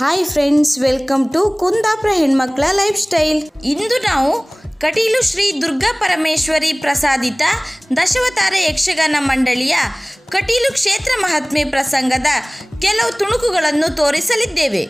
Hi friends, welcome to Kundapura ಹೆಣ್ಮಕ್ಳ life style. ಇಂದು ನಾವು ಕಟೀಲು ಶ್ರೀ ದುರ್ಗಾ ಪರಮೇಶ್ವರಿ ಪ್ರಸಾದಿತ ದಶಾವತಾರ ಯಕ್ಷಗಾನ ಮಂಡಳಿಯ ಕಟೀಲು ಕ್ಷೇತ್ರ ಮಹಾತ್ಮೆ ಪ್ರಸಂಗದ ಕೆಲವು ತುಣುಕುಗಳನ್ನು ತೋರಿಸಲಿದ್ದೇವೆ.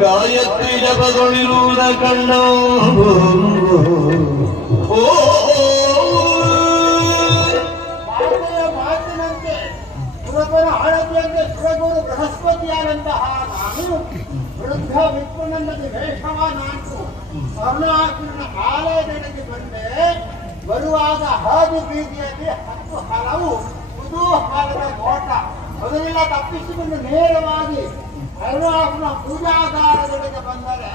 ಗಾಯತ್ರಿ ಜಪದೊಳಿರುವುದ ಕಂಡು ಮಾತಿನಂತೆ ಸುರಪರ ಆಳತಿಯಂತೆ ಸುರಗುರು ಬೃಹಸ್ಪತಿಯಾದಂತಹ ನಾನು ವೃದ್ಧ ವಿಪ್ರನಂದಕ್ಕೆ ವೇಷವ ನಾಲ್ಕು ಅರುಣಾಸುರನ ಆಲಯದೆಡೆಗೆ ಬಂದೆ. ಬರುವಾಗ ಹಾದು ಬೀದಿಯಲ್ಲಿ 10 ಹಲವು ಕುತೂಹಲದ ನೋಟ ಅದನ್ನೆಲ್ಲ ತಪ್ಪಿಸಿಕೊಂಡು ನೇರವಾಗಿ ಅರುಣಾಸುರನ ಪೂಜಾಗಾರದೊಳಗೆ ಬಂದರೆ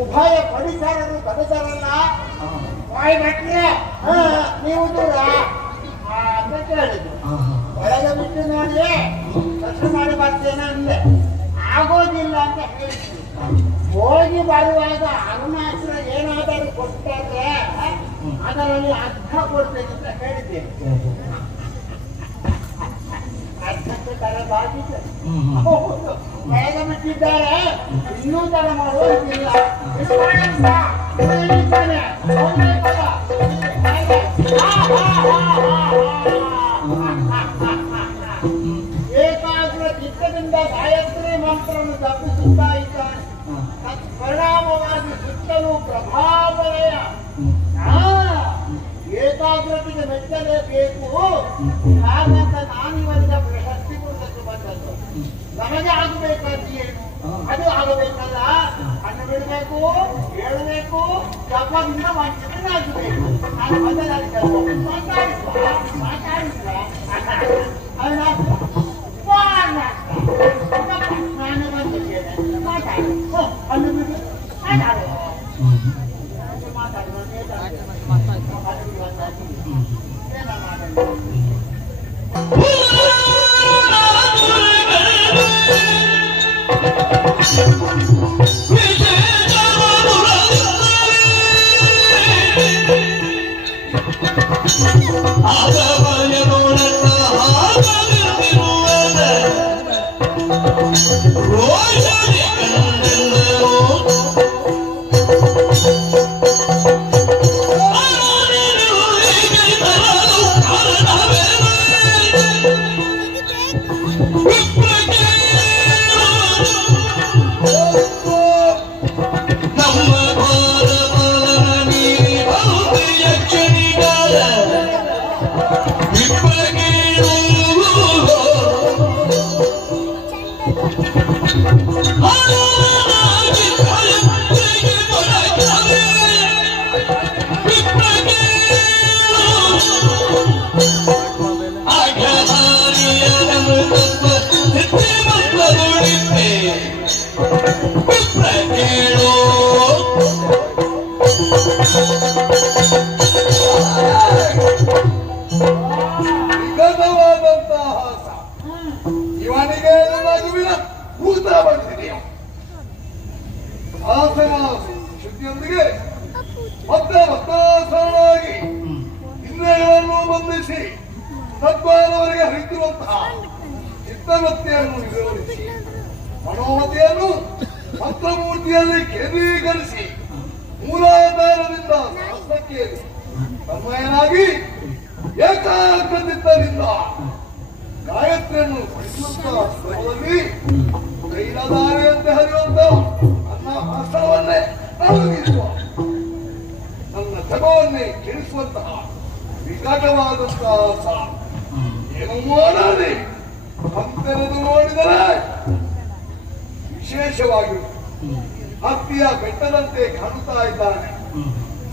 ಉಭಯ ಪರಿಸರರು ಕಲಿತರಲ್ಲ. ವಾಯ್ ಭಟ್ರೆ, ನೀವು ದೂರ ಅಂತ ಕೇಳಿದ್ರು. ಒಳಗೆ ಬಿಟ್ಟು ನೋಡಿ ದರ್ಶನ ಮಾಡಿ ಬರ್ತೇನೆ ಅಂದೆ. ಆಗೋದಿಲ್ಲ ಅಂತ ಹೇಳಿದ್ರು. ಹೋಗಿ ಬರುವಾಗ ಅರುಣಾಸುರ ಏನಾದರೂ ಕೊಟ್ಟಾದ್ರೆ ಅದರಲ್ಲಿ ಅರ್ಧ ಕೊಡ್ತೇನೆ ಅಂತ ಹೇಳಿದ್ದೇನೆ. ಅರ್ಧಕ್ಕೆ ತರ ಬಾಗಿದ್ದೆ ಒಳಗೆ ಬಿಟ್ಟಿದ್ದಾರೆ. ಇನ್ನೂ ತರ ಮಾಡುವುದಿಲ್ಲ. ಏಕಾಗ್ರ ಚಿತ್ತದಿಂದ ಗಾಯತ್ರಿ ಮಂತ್ರವನ್ನು ಜಪಿಸುತ್ತಾ ಇದ್ದಾನೆ. ಪರಿಣಾಮವಾಗಿ ಸುತ್ತಲೂ ಪ್ರಭಾವಲಯ. ಏಕಾಗ್ರತೆಗೆ ಮೆಚ್ಚಲೇಬೇಕು. ಹಾಗಂತ ನಾನಿವರಿಗೆ ಪ್ರಶಸ್ತಿ ಕೊಡಲಿಕ್ಕೆ ಬಂದದ್ದು. ನಮಗೆ ಆಗಬೇಕಾದ್ರೆ ಏನು? ಅದು ಆಗಬೇಕಲ್ಲ. ಹಣ್ಣು ಬಿಡಬೇಕು, ಹೇಳಬೇಕು, ಜಪದಿಂದ ವಂಚನೆಯಾಗಬೇಕು. ನಾನು ಬದಲಾಗಿ ಮಾತಾಡಿಲ್ಲ ನಾನು ಬಂದಿದ್ದೇನೆ. ಮಾತಾಡಿ ಹಣ್ಣು ಬಿಡು, ಮಾತಾಡು ಇವನಿಗೆ ನಗುವಿನ ಭೂತ ಬಂದಿದೆಯೋ ಆಸನ ಶುದ್ಧಿಯೊಂದಿಗೆ ಮತ್ತೆ ಭಕ್ತಾಸನಾಗಿ ಇಂದ್ರಿಯಗಳನ್ನು ಬಂಧಿಸಿ ತದ್ವಾರವರೆಗೆ ಹರಿತಿರುವಂತಹ ಚಿತ್ತವೃತ್ತಿಯನ್ನು ವಿರೋಧಿಸಿ ಮನೋಮತಿಯನ್ನು ಮಂತ್ರಮೂರ್ತಿಯಲ್ಲಿ ಕೇಂದ್ರೀಕರಿಸಿ ಮೂಲಾಧಾರದಿಂದ ಶಾಸ್ತ್ರಕ್ಕೆ ತನ್ಮಯನಾಗಿ ಏಕಾಗ್ರಚಿತ್ತದಿಂದ ಗಾಯತ್ರಿಯನ್ನು ಪಡಿಸುವಂತಹ ಸ್ಥಳದಲ್ಲಿ ಕೈಲಧಾರೆಯಂತೆ ಹರಿಯುವಂತಹ ನನ್ನ ಹಸ್ತವನ್ನೇ ನಲುಗಿಸುವ ನನ್ನ ಜಗವನ್ನೇ ಕೆಡಿಸುವಂತಹ ವಿಕಟವಾದಂತಹ ಏನು ಮಾಡಲಿ ಅಂತೆರೆದು ನೋಡಿದರೆ ವಿಶೇಷವಾಗಿ ಹತ್ತಿಯ ಬೆಟ್ಟದಂತೆ ಕಾಣುತ್ತಾ ಇದ್ದಾನೆ.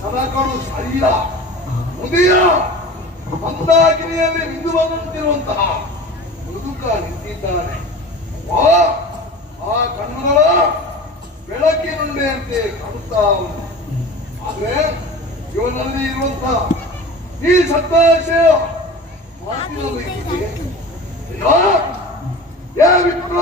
ಸದಕಳು ಶರೀರ ಮುದಿಯ ಮಂದಾಕಿನಿಯಲ್ಲಿ ಬಿಂದು ಬಂದಂತಿರುವಂತಹ ಮುದುಕ ನಿಂತಿದ್ದಾನೆ. ಆ ಕಣ್ಣುಗಳ ಬೆಳಕಿನುಂಡೆಯಂತೆ ಕಾಣುತ್ತಾ ಆದ್ರೆ ಇವನಲ್ಲಿ ಇರುವಂತಹ ಈ ಸತ್ತಾಶಯ ಮಾತಿನಲ್ಲಿ ಇದೆ. ಯಾ ವಿಪ್ರ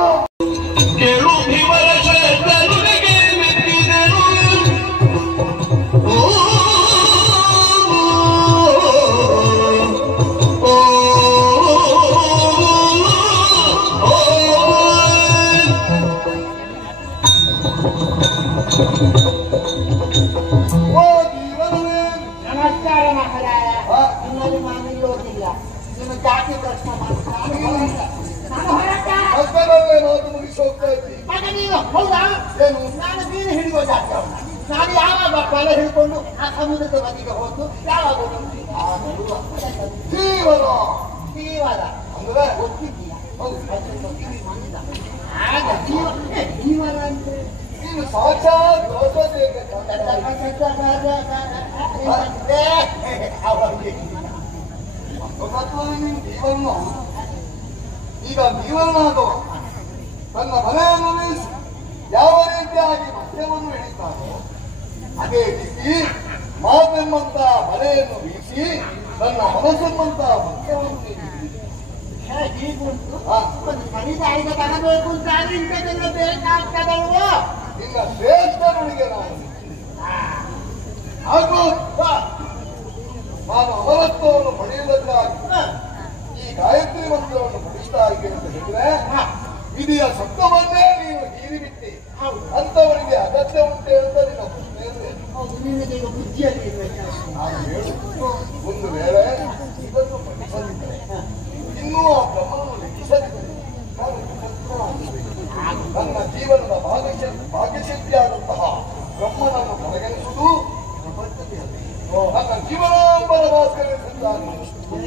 ನಮಸ್ಕಾರ ಮಹಾರಾಯ. ನಿಮ್ಮಲ್ಲಿ ಮಾಮೂಲಿ ಓದಿಲ್ಲ. ನಿಮ್ಮ ಜಾತಿ ಪ್ರಶ್ನೆ ಹಸ್ತದಲ್ಲೇ ಮಾತು ಮುಗಿಸಿ ಹೋಗ್ತಾ ಇದ್ವಿ. ಆಗ ನೀವು ಹೌದಾ? ಏನು ನಾನು ಮೀನು ಹಿಡಿಯುವ ಜಾತಿ ಅವನ. ನಾನು ಯಾವಾಗ ಬಲ ಹಿಡ್ಕೊಂಡು ಆ ಸಮುದ್ರದ ಬದಿಗೆ ಹೋದ್ದು ಯಾವಾಗ ಜೀವನ ಜೀವನ ಅಂದ್ರೆ ಗೊತ್ತಿದ್ದೀಯಾ? ಹೌದು ಆಗ ಜೀವನ ಅಂದ್ರೆ ನೀನು ಸಾಕ್ಷಾತ್ ನೀನು ಜೀವನ ಈಗ ಜೀವನಾದವ ತನ್ನ ಮನೆಯನ್ನು ನಿಲ್ಲಿಸಿ ಯಾವ ರೀತಿಯಾಗಿ ಮದ್ಯವನ್ನು ಹಿಡಿತಾನೋ ಅದೇ ರೀತಿ ಮಾತೆಂಬಂತ ಮನೆಯನ್ನು ಬೀಸಿ ನನ್ನ ಮನಸ್ಸೆಂಬಂತ ಮದ್ಯವನ್ನು ಹೀಗುಂಟು ಒಂದು ಮನಿದಾಯಿಗೆ ತರಬೇಕು ಅಂತ ಆದ್ರೆ ಇಂಥದ್ದೆಲ್ಲ ಬೇಕಾಗ್ತದಲ್ವೋ? ನಿನ್ನ ಶ್ರೇಷ್ಠನಿಗೆ ನಾನು ಹಾಗೂ ನಾನು ಅಮರತ್ವವನ್ನು ಪಡೆಯುವುದಕ್ಕಾಗಿ ಈ ಗಾಯತ್ರಿ ಮಂತ್ರವನ್ನು ಪಡಿಸ್ತಾ ಇದ್ದೇನೆ ಅಂತ ಹೇಳಿದ್ರೆ ವಿಧಿಯ ಸತ್ಯವನ್ನೇ ನೀನು ಹೀರಿಬಿಟ್ಟಿ ಅಂತವರಿಗೆ ಅಗತ್ಯ ಉಂಟೆ ಅಂತ ನಿನ್ನ ಪ್ರಶ್ನೆ ಅಂದ್ರೆ ನಿನಗೆ ಈಗ ಬುದ್ಧಿಯಲ್ಲಿ ನಾನು ಹೇಳು ಒಂದು ವೇಳೆ ಇದನ್ನು ಪಡಿಸದಿದ್ದರೆ ಇನ್ನೂ ಆ ಬ್ರಹ್ಮವನ್ನು ಲೆಕ್ಕಿಸದಿದ್ದರೆ ನಾನು ನನ್ನ ಜೀವನದ ಭಾಗ್ಯಶಕ್ತಿಯಾದಂತಹ ಬ್ರಹ್ಮನನ್ನು ಪರಿಗಣಿಸುವುದು ಪ್ರಪಂಚದಲ್ಲಿ ನನ್ನ ಜೀವನಾಂಬರ ಭಾಸ್ಕರಿಸಿದ್ದಾನೆ.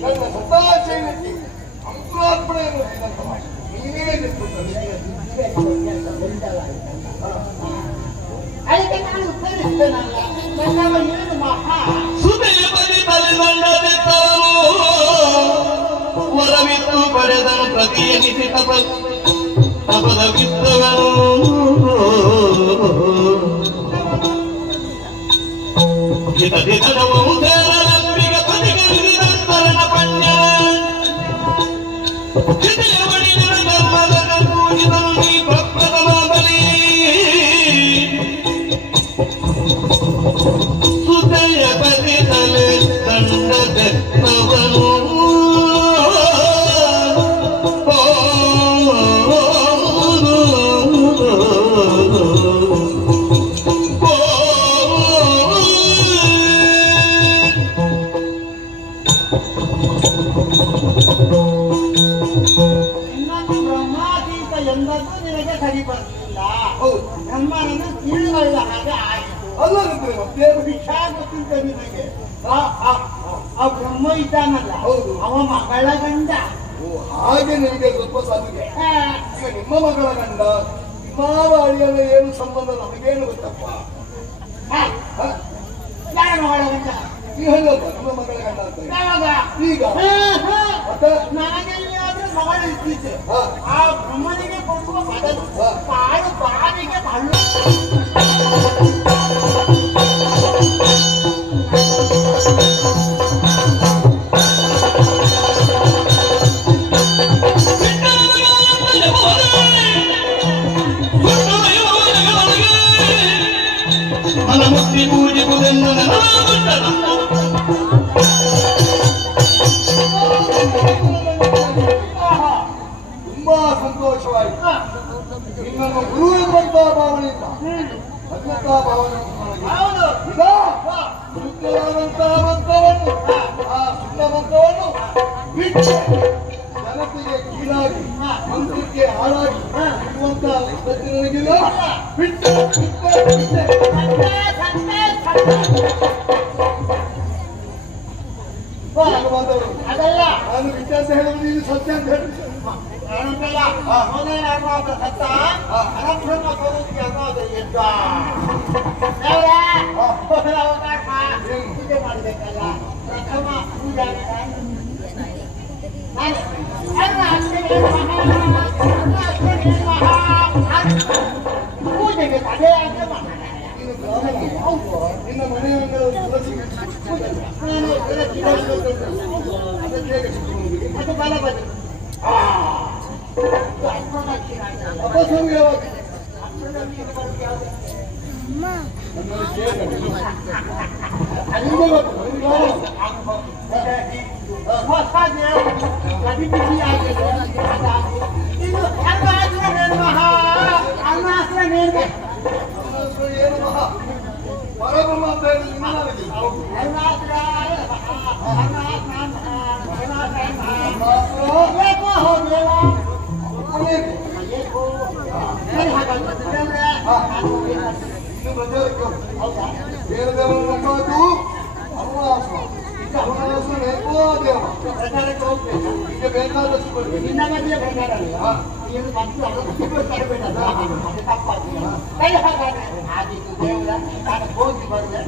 ನನ್ನ ಸತ್ತಾಚರಣೆಗೆ ಅಂತರಾತ್ಮನೆಯನ್ನು ನೀನೇ ಅದಕ್ಕೆ ನಾನು ಉತ್ತರಿಸ್ತೇನಲ್ಲ. ಏನು ಮಹಾ ವರವಿತ್ತು ಪಡೆದನು ಪ್ರತಿಯನಿಸಿ ತಪದ ವಿತ್ತವನು ಹಿತದಿತನವು ನಂಬಿಗೆ ಪ್ರತಿಗರಿಸಿದಂತರನ ಪಣ್ಯ ಹಿತಯವಳಿನ ಧರ್ಮದ ಪೂಜಿತನು ಈ ಪ್ರಪ್ರಥಮ ಬಲಿ ಸುತೆಯ ಬದಿತಲೆ ತಂಡ ಬೆತ್ತವನು ಬ್ರಹ್ಮಾತೀತ ಎಂದದ್ದು ನಿನಗೆ ಸರಿ ಬರಲಿಲ್ಲ. ಬ್ರಹ್ಮನನ್ನು ಕೀಳುಗಳ ಹಾಗೆ ಆಯಿತು. ಅಲ್ಲದಿದ್ರೆ ಮತ್ತೆ ವಿಷಯ ಗೊತ್ತಿದ್ದ ನಿನಗೆ. ಆ ಬ್ರಹ್ಮ ಇದ್ದಾನಲ್ಲ, ಹೌದು. ಅವ ಮಗಳ ಗಂಡ. ಹಾಗೆ ನಿಮಗೆ ಸ್ವಲ್ಪ ಸಾಧ್ಯ. ಈಗ ನಿಮ್ಮ ಮಗಳ ಗಂಡ ನಿಮ್ಮ ಅಳಿಯಲ್ಲ ಏನು ಸಂಬಂಧ ನಮಗೇನು ಗೊತ್ತಪ್ಪ. ಯಾರ ಮಗಳ ಗಂಡ? ಈ ಹೇಳಲ್ಲ ನಮ್ಮ ಮಗಳ ಗಂಡ ಅಂತ ಯಾವಾಗ? ಈಗ ಮತ್ತೆ ನನಗೆಲ್ಲಿಯಾದ್ರೂ ಮಗಳು ಇರ್ತಿದ್ದೆ. ಹಾ. ಆ ಬ್ರಹ್ಮನಿಗೆ ಕೊಡುವ ಬದಲು ಹಾ. ಕಾಳು ಬಾವಿಗೆ ಮಳ್ಳು. ಮನಮುಕ್ತಿ ಪೂಜಿಸುವುದೆಂದು ತುಂಬಾ ಸಂತೋಷವಾಯಿತು. ನಿನ್ನನ್ನು ಗುರು ಎಂಬಂತಹ ಭಾವನೆಯಿಂದ ಭದ್ರತಾ ಭಾವನೆ ಹೌದು. ಈಗ ಶುದ್ಧವಾದಂತಹ ಮಂತ್ರವನ್ನು ಆ ಶುದ್ಧ ಮಂತ್ರವನ್ನು ಬಿಟ್ಟು ಜನತೆಗೆ ಕೀಳಾಗಿ ಮಂತ್ರಕ್ಕೆ ಹಾಳಾಗಿ ಇರುವಂತಹ ಸಜ್ಜನರಿಗಿಲ್ಲ ಬಿಟ್ಟು ಅದಲ್ಲ ನಾನು ಬಿಟ್ಟ ಅಂತ ಹೇಳಿದ್ರೆ ನೀನು ಸತ್ಯ ಅಂತ ಹೇಳ್ತೀನಿ. ನಾನಂತಲ್ಲ. ಮೊದಲನೇ ಅನ್ನೋದು ಸತ್ತ, ಅನಂತರನ್ನ ಕೊಡುವುದಕ್ಕೆ ಅನ್ನೋದು ಎದ್ದ. ದೇವ್ರೇ, ಮೊದಲ ಅವಕಾಶ ಪೂಜೆ ಮಾಡಬೇಕಲ್ಲ. ಪ್ರಥಮ ಪೂಜಾ ಪೂಜೆಗೆ ತಡೆ ಅಂತ ನೀನು ನಿನ್ನ ಮನೆಯೊಂದು ತುಳಸಿ ಅದಕ್ಕೆ ಹೇಗೆ ಸಿಕ್ಕುವುದು? ಅದು ಬಲ ಬದಿ ಅಪಸ್ವಾಮಿ ಯಾವಾಗ ಏನು ಮಹಾ ಪರಬ್ರಹ್ಮ ಅಂತ ಹೇಳಿ ಬೇರೆ ದೇವರು ನಂಬೋದು ಅರುಣಾಸುರ ಅರುಣಾಸುರ ನೇಪೋ ದೇವ ಪ್ರಚಾರಕ್ಕೆ ಹೋಗ್ಬೇಕು. ಈಗ ಬೇಕಾದಷ್ಟು ಕೊಡ್ಬೇಕು. ನಿನ್ನ ಮಧ್ಯೆ ಪ್ರಚಾರ ಅಲ್ಲ. ನೀನು ಬಂದು ಅದಕ್ಕೆ ತರಬೇಡ. ಅದು ತಪ್ಪಾಗ್ತದೆ. ಕೈ ಹಾಗಾದ್ರೆ ಆದಿತ್ತು ದೇವರ ನಾನು ಹೋಗಿ ಬರುವೆ.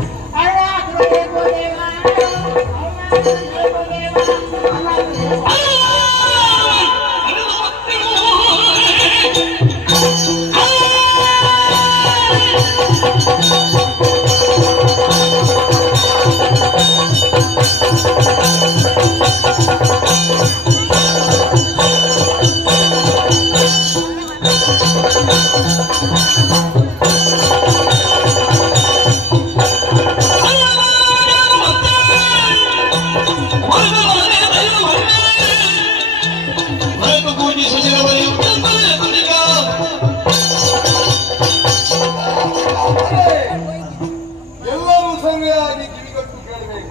ಎಲ್ಲರೂ ಸಂಘವಾಗಿ ಕಿವಿಗೊಟ್ಟು ಕೇಳಬೇಕು.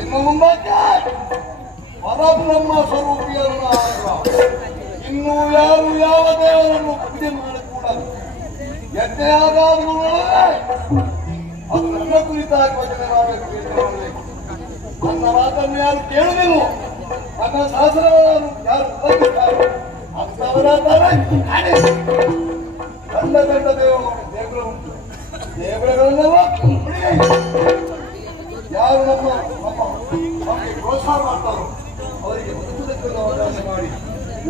ಇನ್ನು ಮುಂದಕ್ಕೆ ಪರಬ್ರಹ್ಮ ಸ್ವರೂಪಿಯನ್ನು ಇನ್ನು ಯಾರು ಯಾವ ದೇವರನ್ನು ಪೂಜೆ ಮಾಡಕೂಡದು. ಯಜ್ಞಯಾಗಾದರೂ ಅದು ನನ್ನ ಕುರಿತಾಗಿ ವಚನೆ ಮಾಡಬೇಕು ಎಂದು ಮಾಡಬೇಕು. ನನ್ನ ಮಾತನ್ನು ಯಾರು ಕೇಳುವುದಿಲ್ಲ, ನನ್ನ ಶಾಸನಗಳನ್ನು ಯಾರು ಉಲ್ಲಂಘಿಸುತ್ತಾರೆ ಅಂತವರ ಗಂಡ ಗಂಡ ದೇವರ ಉಂಟು. ದೇವರುಗಳನ್ನೆಲ್ಲ ಯಾರು ನಮಗೆ ಪ್ರೋತ್ಸಾಹ ಮಾಡ್ತಾರೋ ಅವರಿಗೆ ಬದುಕುವುದಕ್ಕೆ ಅವಕಾಶ ಮಾಡಿ.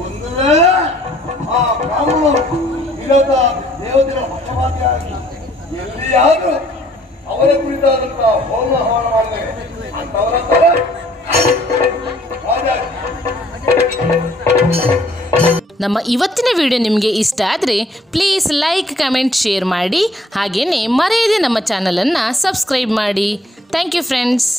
ಒಂದು ವೇಳೆ ಆ ಬ್ರಾಹ್ಮಣರು ವಿರೋಧ ದೇವತೆಗಳ ಪಕ್ಷಪಾತಿಯಾಗಿ ಎಲ್ಲಿಯಾದರೂ ಅವರ ಕುರಿತಾದಂತಹ ಹೋಮ ಹವನ ಮಾಡಿದರೆ ಅಂತವರ ನಮ್ಮ ಇವತ್ತಿನ ವಿಡಿಯೋ ನಿಮಗೆ ಇಷ್ಟ ಆದರೆ ಪ್ಲೀಸ್ ಲೈಕ್ ಕಮೆಂಟ್ ಶೇರ್ ಮಾಡಿ ಹಾಗೆಯೇ ಮರೆಯದೆ ನಮ್ಮ ಚಾನಲನ್ನು ಸಬ್ಸ್ಕ್ರೈಬ್ ಮಾಡಿ. Thank you friends.